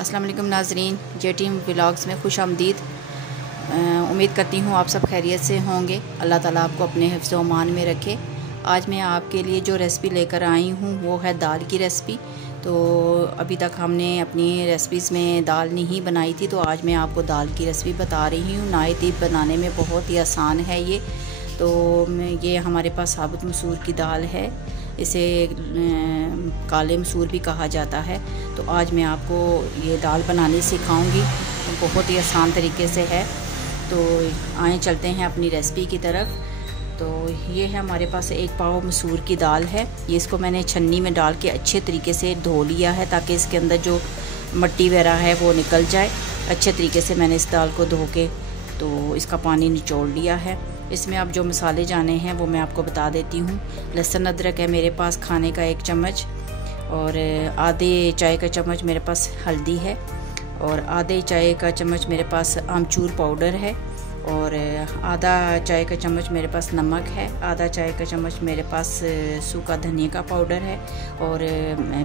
अस्सलाम वालेकुम नाज़रीन, जे टीम व्लॉग्स में खुश आमदीद। उम्मीद करती हूँ आप सब खैरियत से होंगे। अल्लाह ताला आपको अपने हिफ्ज़ व अमान में रखे। आज मैं आपके लिए जो रेसिपी लेकर आई हूँ वो है दाल की रेसिपी। तो अभी तक हमने अपनी रेसिपीज़ में दाल नहीं बनाई थी, तो आज मैं आपको दाल की रेसिपी बता रही हूँ। नायतीब बनाने में बहुत ही आसान है ये। तो ये हमारे पास साबुत मसूर की दाल है, इसे काले मसूर भी कहा जाता है। तो आज मैं आपको ये दाल बनानी सिखाऊंगी, तो बहुत ही आसान तरीके से है। तो आए चलते हैं अपनी रेसिपी की तरफ। तो ये है हमारे पास 1 पाव मसूर की दाल है। ये इसको मैंने छन्नी में डाल के अच्छे तरीके से धो लिया है, ताकि इसके अंदर जो मिट्टी वगैरह है वो निकल जाए। अच्छे तरीके से मैंने इस दाल को धो के तो इसका पानी निचोड़ लिया है। इसमें अब जो मसाले जाने हैं वो मैं आपको बता देती हूँ। लहसुन अदरक है मेरे पास खाने का 1 चम्मच, और आधे चाय का चम्मच मेरे पास हल्दी है, और आधे चाय का चम्मच मेरे पास आमचूर पाउडर है, और आधा चाय का चम्मच मेरे पास नमक है, आधा चाय का चम्मच मेरे पास सूखा धनिया का पाउडर है, और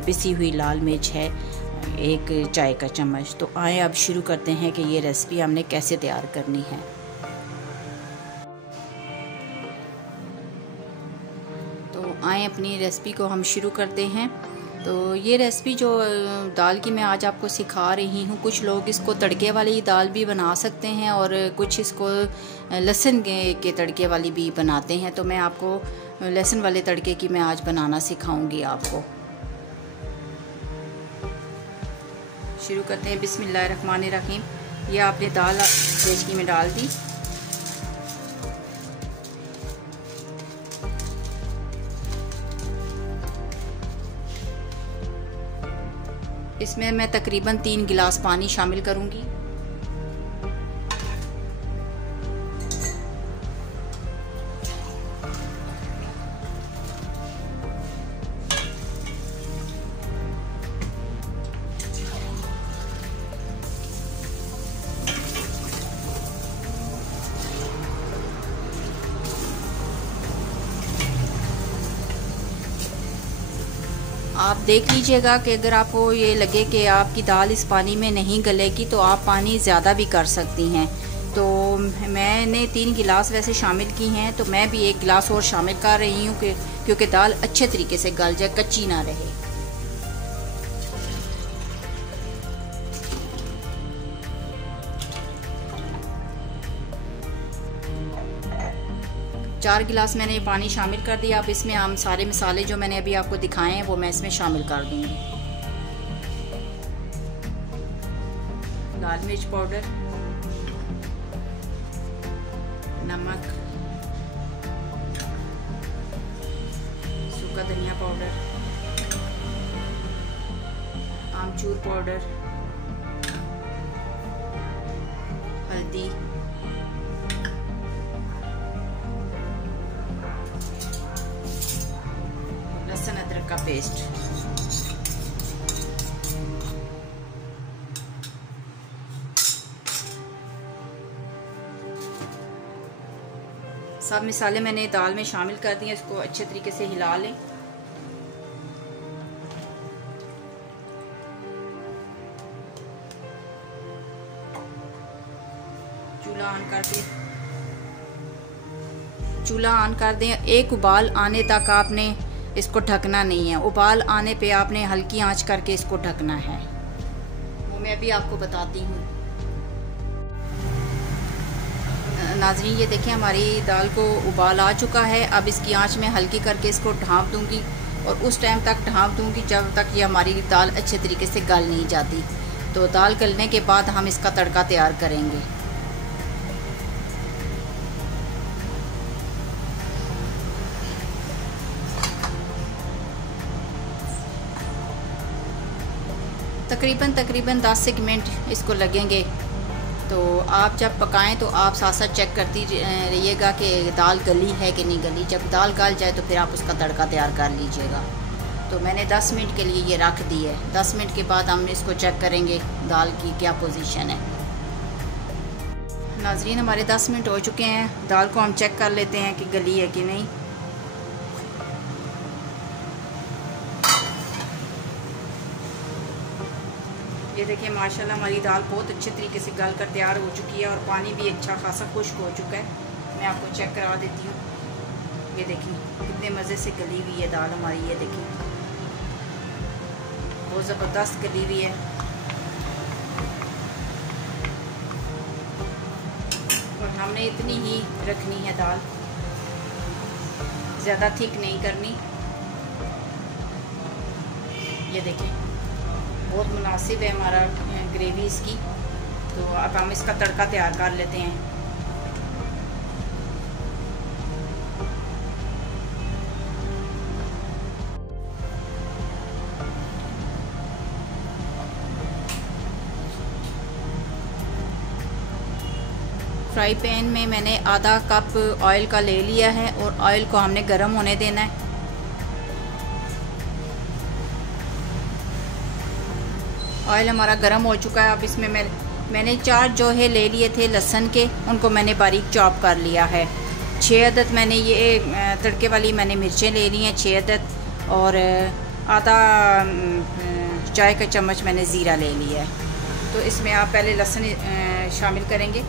पिसी हुई लाल मिर्च है 1 चाय का चम्मच। तो आए अब शुरू करते हैं कि ये रेसिपी हमने कैसे तैयार करनी है। तो आए अपनी रेसिपी को हम शुरू करते हैं। तो ये रेसिपी जो दाल की मैं आज आपको सिखा रही हूँ, कुछ लोग इसको तड़के वाली दाल भी बना सकते हैं, और कुछ इसको लहसुन के तड़के वाली भी बनाते हैं। तो मैं आपको लहसुन वाले तड़के की मैं आज बनाना सिखाऊंगी आपको। शुरू करते हैं। बिस्मिल्लाहिर्रहमानिर्रहीम। ये आपने दाल देचकी में डाल दी। इसमें मैं तकरीबन 3 गिलास पानी शामिल करूंगी। आप देख लीजिएगा कि अगर आपको ये लगे कि आपकी दाल इस पानी में नहीं गलेगी तो आप पानी ज़्यादा भी कर सकती हैं। तो मैंने 3 गिलास वैसे शामिल की हैं, तो मैं भी 1 गिलास और शामिल कर रही हूँ क्योंकि दाल अच्छे तरीके से गल जाए, कच्ची ना रहे। चार गिलास मैंने पानी शामिल कर दिया। अब इसमें हम सारे मसाले जो मैंने अभी आपको दिखाए हैं वो मैं इसमें शामिल कर दूंगी। लाल मिर्च पाउडर, नमक, सूखा धनिया पाउडर, आमचूर पाउडर, हल्दी, लहसुन अदरक का पेस्ट। सब मसाले मैंने दाल में शामिल कर दिए। इसको अच्छे तरीके से हिला लें। चूल्हा ऑन कर दें। चूल्हा ऑन कर दें। 1 उबाल आने तक आपने इसको ढकना नहीं है। उबाल आने पे आपने हल्की आंच करके इसको ढकना है। वो मैं अभी आपको बताती हूँ। नाज़रीन ये देखें, हमारी दाल को उबाल आ चुका है। अब इसकी आंच में हल्की करके इसको ढाँप दूंगी, और उस टाइम तक ढाँप दूंगी जब तक ये हमारी दाल अच्छे तरीके से गल नहीं जाती। तो दाल गलने के बाद हम इसका तड़का तैयार करेंगे। तकरीबन 10 मिनट इसको लगेंगे। तो आप जब पकाएं तो आप साथ साथ चेक करती रहिएगा कि दाल गली है कि नहीं गली। जब दाल गल जाए तो फिर आप उसका तड़का तैयार कर लीजिएगा। तो मैंने 10 मिनट के लिए ये रख दी है। 10 मिनट के बाद हम इसको चेक करेंगे दाल की क्या पोजीशन है। नाज़रीन हमारे 10 मिनट हो चुके हैं। दाल को हम चेक कर लेते हैं कि गली है कि नहीं। ये देखिए माशाल्लाह हमारी दाल बहुत अच्छे तरीके से गल कर तैयार हो चुकी है और पानी भी अच्छा खासा खुश्क हो चुका है। मैं आपको चेक करा देती हूँ। ये देखिए कितने मज़े से गली हुई है दाल हमारी। ये देखिए बहुत ज़बरदस्त गली हुई है और हमने इतनी ही रखनी है दाल, ज़्यादा थिक नहीं करनी। ये देखिए बहुत मुनासिब है हमारा ग्रेवी इसकी। तो अब हम इसका तड़का तैयार कर लेते हैं। फ्राई पैन में मैंने आधा कप ऑयल का ले लिया है और ऑयल को हमने गर्म होने देना है। ऑयल हमारा गर्म हो चुका है। अब इसमें मैंने 4 जो है ले लिए थे लहसुन के, उनको मैंने बारीक चॉप कर लिया है। 6 अदद मैंने ये तड़के वाली मैंने मिर्चें ले ली हैं 6 अदद, और आधा चाय का चम्मच मैंने ज़ीरा ले लिया है। तो इसमें आप पहले लहसुन शामिल करेंगे।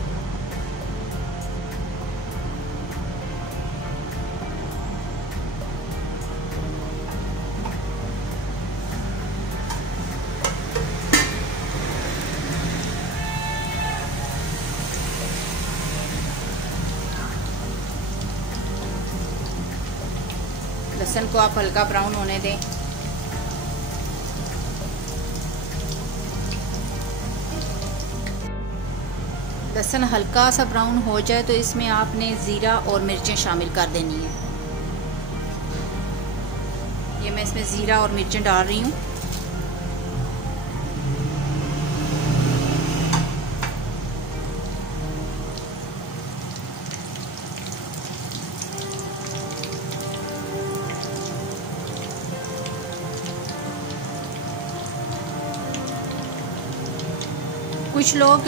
लहसुन को आप हल्का ब्राउन होने दें। लहसुन हल्का सा ब्राउन हो जाए तो इसमें आपने ज़ीरा और मिर्चें शामिल कर देनी है। ये मैं इसमें ज़ीरा और मिर्चें डाल रही हूँ। कुछ लोग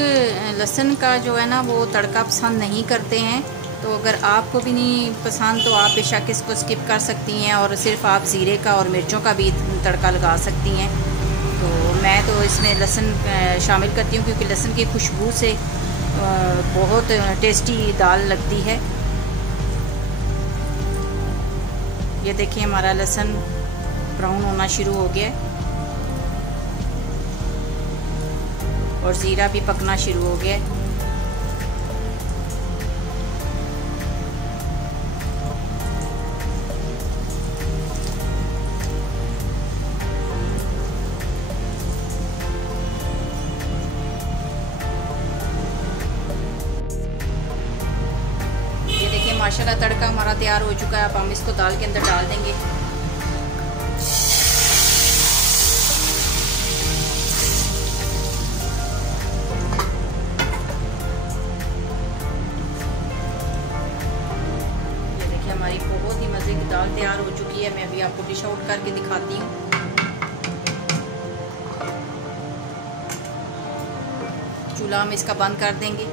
लहसुन का जो है ना वो तड़का पसंद नहीं करते हैं, तो अगर आपको भी नहीं पसंद तो आप बेशक इसको स्किप कर सकती हैं और सिर्फ आप ज़ीरे का और मिर्चों का भी तड़का लगा सकती हैं। तो मैं तो इसमें लहसुन शामिल करती हूँ क्योंकि लहसुन की खुशबू से बहुत टेस्टी दाल लगती है। ये देखिए हमारा लहसुन ब्राउन होना शुरू हो गया है और ज़ीरा भी पकना शुरू हो गया है। ये देखिए माशाल्लाह तड़का हमारा तैयार हो चुका है। अब हम इसको दाल के अंदर डाल देंगे। हमारी बहुत ही मज़े की दाल तैयार हो चुकी है। मैं अभी आपको डिश आउट करके दिखाती हूँ। चूल्हा हम इसका बंद कर देंगे।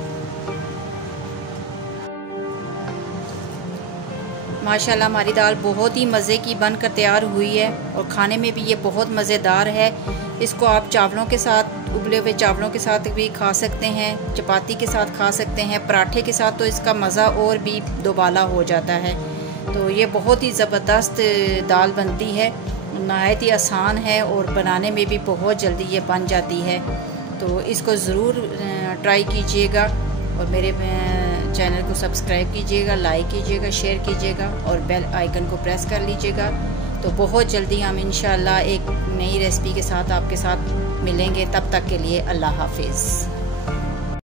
माशाल्लाह हमारी दाल बहुत ही मज़े की बनकर तैयार हुई है और खाने में भी ये बहुत मज़ेदार है। इसको आप चावलों के साथ, उबले हुए चावलों के साथ भी खा सकते हैं, चपाती के साथ खा सकते हैं, पराठे के साथ तो इसका मज़ा और भी दोबाला हो जाता है। तो ये बहुत ही ज़बरदस्त दाल बनती है, नहायत ही आसान है और बनाने में भी बहुत जल्दी ये बन जाती है। तो इसको ज़रूर ट्राई कीजिएगा और मेरे चैनल को सब्सक्राइब कीजिएगा, लाइक कीजिएगा, शेयर कीजिएगा और बेल आइकन को प्रेस कर लीजिएगा। तो बहुत जल्दी हम इंशाअल्लाह एक नई रेसिपी के साथ आपके साथ मिलेंगे। तब तक के लिए अल्लाह हाफिज़।